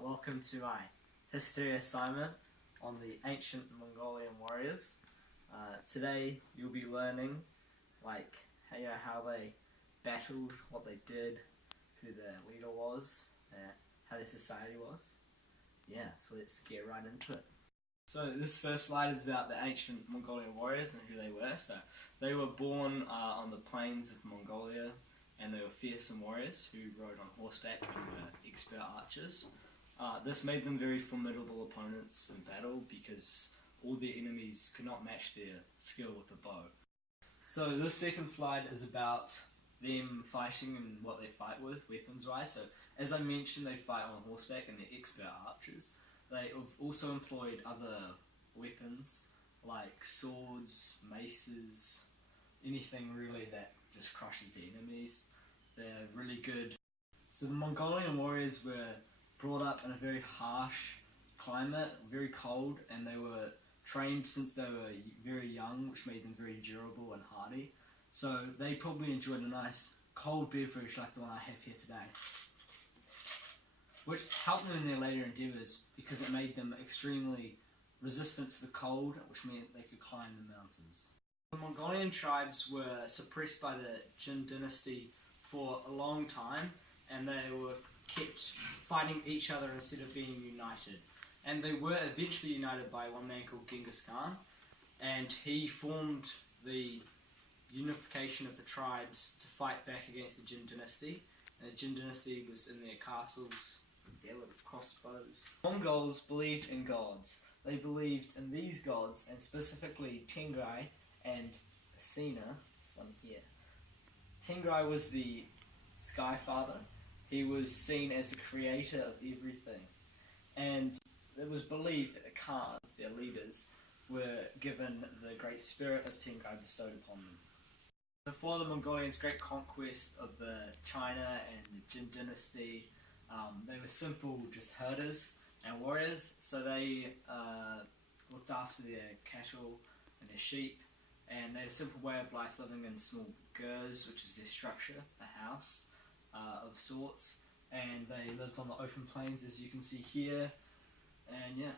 Welcome to my history assignment on the ancient Mongolian warriors. Today you'll be learning how they battled, what they did, who their leader was, how their society was. Yeah, so let's get right into it. So this first slide is about the ancient Mongolian warriors and who they were. So they were born on the plains of Mongolia, and they were fearsome warriors who rode on horseback and were expert archers. This made them very formidable opponents in battle because all their enemies could not match their skill with a bow. So this second slide is about them fighting and what they fight with, weapons-wise. So as I mentioned, they fight on horseback and they're expert archers. They have also employed other weapons like swords, maces, anything really that just crushes the enemies. They're really good. So the Mongolian warriors were brought up in a very harsh climate, very cold, and they were trained since they were very young, which made them very durable and hardy. So they probably enjoyed a nice cold beverage like the one I have here today, which helped them in their later endeavours because it made them extremely resistant to the cold, which meant they could climb the mountains. The Mongolian tribes were suppressed by the Jin dynasty for a long time, and they were kept fighting each other instead of being united. And they were eventually united by one man called Genghis Khan, and he formed the unification of the tribes to fight back against the Jin dynasty. And the Jin dynasty was in their castles, their little crossbows. Mongols believed in gods. They believed in these gods, and specifically Tengri and Asena, this one here. Tengri was the Sky Father. He was seen as the creator of everything. And it was believed that the Khans, their leaders, were given the great spirit of Tengri bestowed upon them. Before the Mongolians' great conquest of the China and the Jin dynasty, they were simple just herders and warriors, so they looked after their cattle and their sheep, and they had a simple way of life, living in small gurs, which is their structure, a house of sorts, and they lived on the open plains as you can see here, and yeah.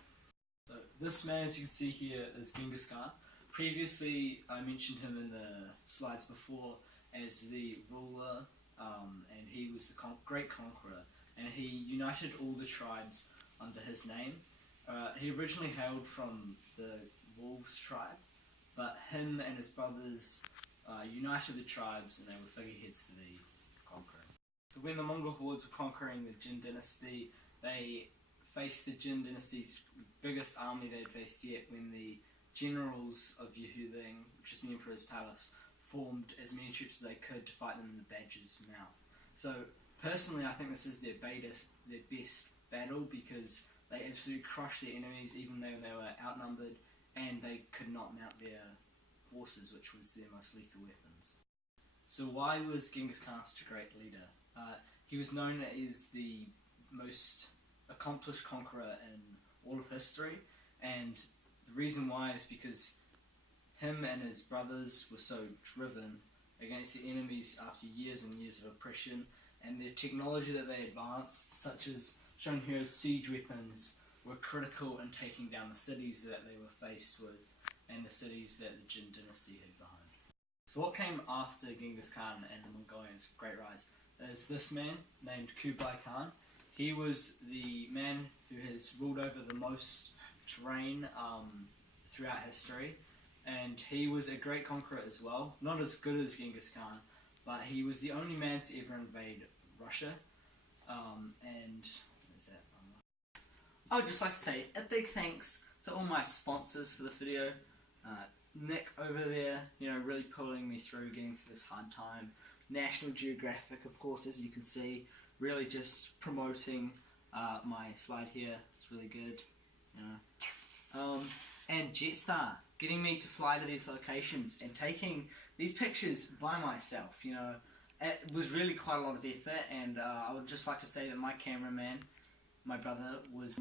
So this man, as you can see here, is Genghis Khan. Previously I mentioned him in the slides before as the ruler, and he was the great conqueror, and he united all the tribes under his name. He originally hailed from the Wolves tribe, but him and his brothers united the tribes, and they were figureheads for the conquering. So when the Mongol hordes were conquering the Jin dynasty, they faced the Jin dynasty's biggest army they'd faced yet, when the generals of Yehuding, which is the Emperor's palace, formed as many troops as they could to fight them in the Badger's Mouth. So personally I think this is their best battle, because they absolutely crushed their enemies even though they were outnumbered, and they could not mount their horses, which was their most lethal weapons. So why was Genghis Khan such a great leader? He was known as the most accomplished conqueror in all of history, and the reason why is because him and his brothers were so driven against the enemies after years and years of oppression, and the technology that they advanced, such as shown here as siege weapons, were critical in taking down the cities that they were faced with and the cities that the Jin dynasty had behind. So what came after Genghis Khan and the Mongolians' great rise is this man named Kublai Khan. He was the man who has ruled over the most terrain throughout history, and he was a great conqueror as well. Not as good as Genghis Khan, but he was the only man to ever invade Russia. I would just like to say a big thanks to all my sponsors for this video. Nick over there, really pulling me through, getting through this hard time. National Geographic, of course, as you can see, really just promoting my slide here. It's really good, and Jetstar, getting me to fly to these locations and taking these pictures by myself. It was really quite a lot of effort, and I would just like to say that my cameraman, my brother, was